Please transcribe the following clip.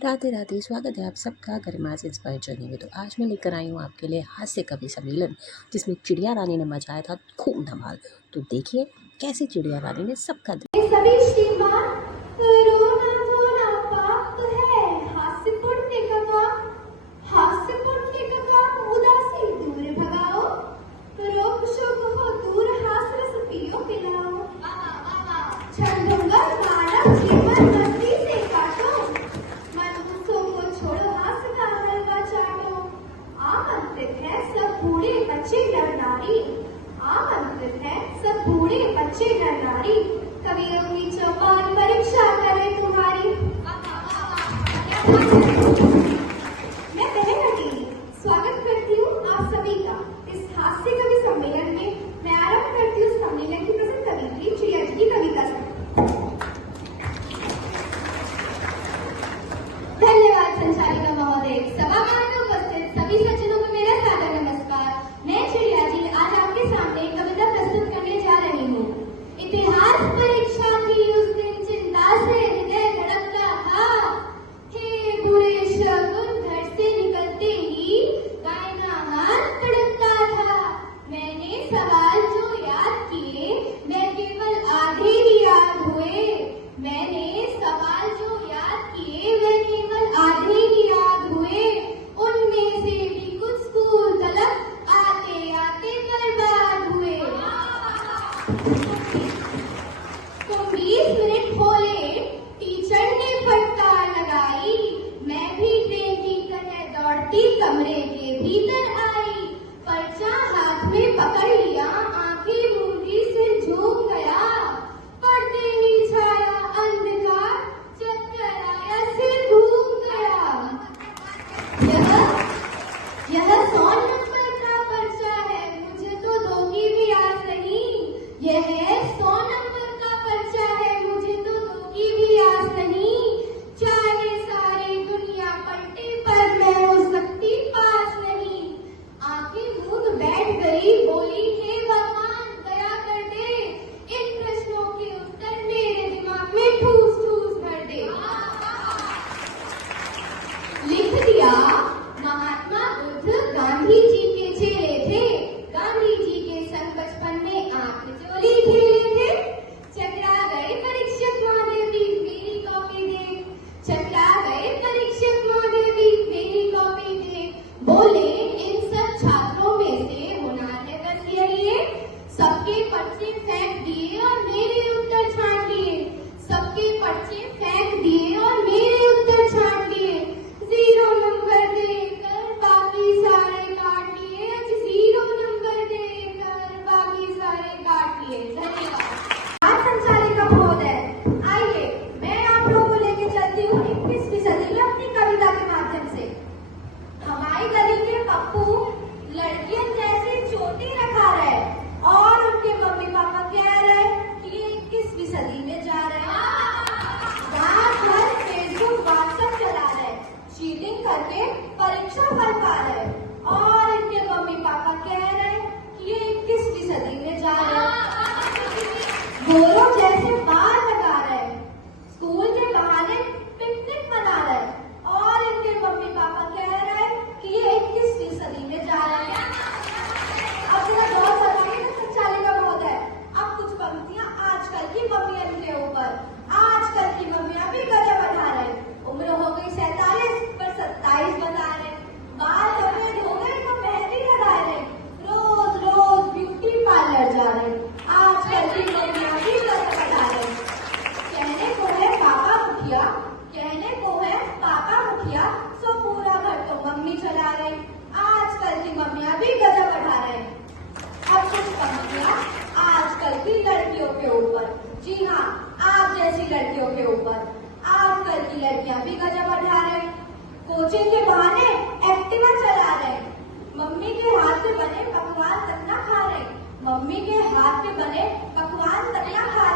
राधे राधे। स्वागत है आप सबका गरिमा से इंस्पायर जर्नी में। तो आज मैं लेकर आई हूँ आपके लिए हास्य कवि सम्मेलन, जिसमें चिड़िया रानी ने मचाया था खूब धमाल। तो देखिए कैसे चिड़िया रानी ने सबका सभी श्रीमान, रोना धोना पाप है, हास्य पुण्य का काम, हास्य पुण्य का काम, उदासी दूर भगाओ, रोग शोक हो दूर, हास रस पियो पिलाओ। छंदोंगा मानव जीवन मस्ती से काटो, मन गुस्सों को छोड़ो, हास का हलवा चाटो। आमंत्रित है सब बूढ़े बच्चे नर नारी, आमंत्रित है सब बूढ़े बच्चे नर नारी, कवियों की चौपाल परीक्षा करे तुम्हारी। मैं बहन अकेली स्वागत करती हूँ आप सभी का इस हास्य कवि सम्मेलन में। मैं आरंभ करती हूँ सम्मेलन की प्रसिद्ध कवियत्री चिड़िया जी की कविता से। धन्यवाद संचालिका महोदय। सभागार में उपस्थित सभी सज्जनों को मेरा सादर नमस्कार। मैं चिड़िया जी आज आपके सामने कविता प्रस्तुत करने जा रही हूँ। इतिहास परीक्षा की उस दिन चिंता से हृदय धड़कता था, हे बुरे शकुन घर से निकलते ही दाहिना हाथ फड़कता था। मैंने सवाल जो याद किए मैं केवल आधे ही याद हुए, मैंने सवाल जो याद किए वे केवल आधे ही याद हुए। उनमें से भी कुछ स्कूल तलक आते आते बर्बाद हुए। तुम 20 मिनट बोले, टीचर ने फटकार लगाई, मैं भी ट्रेन की तरह दौड़ती कमरे के भीतर आई। पर्चा हाथ में पकड़ लिया, आंखें मूंदी सिर झूम गया, पढ़ते ही छाया अंधकार, चक्कर आया सिर घूम गया। यह 100 नंबर का पर्चा है, मुझे तो 2 की भी आस नहीं। यह 100 नंबर का पर्चा है, मुझे तो 2 की भी आस नहीं। चाहे सारी दुनिया पलटे पर मैं हो सकती पास नहीं। आंखें मूंद बैठ गई, बोली हे भगवान दया कर दे, इन प्रश्नों के उत्तर मेरे दिमाग में ठूस ठूस भर दे। लिख दिया, महात्मा बुद्ध गांधी जी के चेले थे, गांधी जी के संग बचपन में आंख चोली खेले थे। चकरा गए परीक्षक महादेवी मेरी कॉपी देख, चकरा गए परीक्षक महादेवी मेरी कॉपी देख। बोले इन सब छात्रों में से होना है बस यही, सबके पर्चे फेंक दिए और मेरे उत्तर छांट लिए, सबके पर्चे फेंक दिए और मेरे उत्तर छांट लिए। 0 नंबर देकर बाकी सारे काट लिए, 0 नंबर देकर बाकी सारे काट लिए। धन्यवाद। संचालिका महोदय, आइए मैं आप लोगों को लेके चलती हूँ 21वीं सदी में अपनी कविता के माध्यम से। हमारी गली के पप्पू लड़कियों जैसी चोटी रखा रहे और उनके मम्मी पापा कह रहे कि ये 21वीं सदी में जा रहे हैं। रात भर फेसबुक व्हाट्सएप चला रहे, चीटिंग करके परीक्षा फल पा रहे और इनके मम्मी पापा कह रहे कि ये 21वीं सदी में जा रहे हैं। गोरों जैसे बाल लगा रहे, स्कूल के बहाने पिकनिक मना रहे और इनके मम्मी पापा कह रहे कि ये 21वीं सदी में जा रहे हैं। अब जरा गौर फरमाइए ना संचालिका महोदय, अब कुछ पंक्तियां आजकल की मम्मियों के ऊपर। आजकल की मम्मियां भी गजब बढ़ा रहे, उम्र हो गई 47 पर 27 बता रहे, बाल सफेद हो गए तो मेहंदी लगा रहे, रोज रोज ब्यूटी पार्लर जा रहे। आजकल की मम्मियां भी गजब बढ़ा रहे। कहने को है पापा मुखिया, कहने को है पापा मुखिया, सो पूरा घर तो मम्मी चला रहे। आजकल की मम्मियां भी गजब बढ़ा रहे। अब कुछ पंक्तियां आजकल की लड़कियों के ऊपर, जी हाँ आप जैसी लड़कियों के ऊपर। आजकल की लड़कियां भी गजब बढ़ा रहे, कोचिंग के बहाने एक्टिवा चला रहे, मम्मी के हाथ से बने पकवान तक ना खा रहे, मम्मी के हाथ के बने पकवान तक ना खा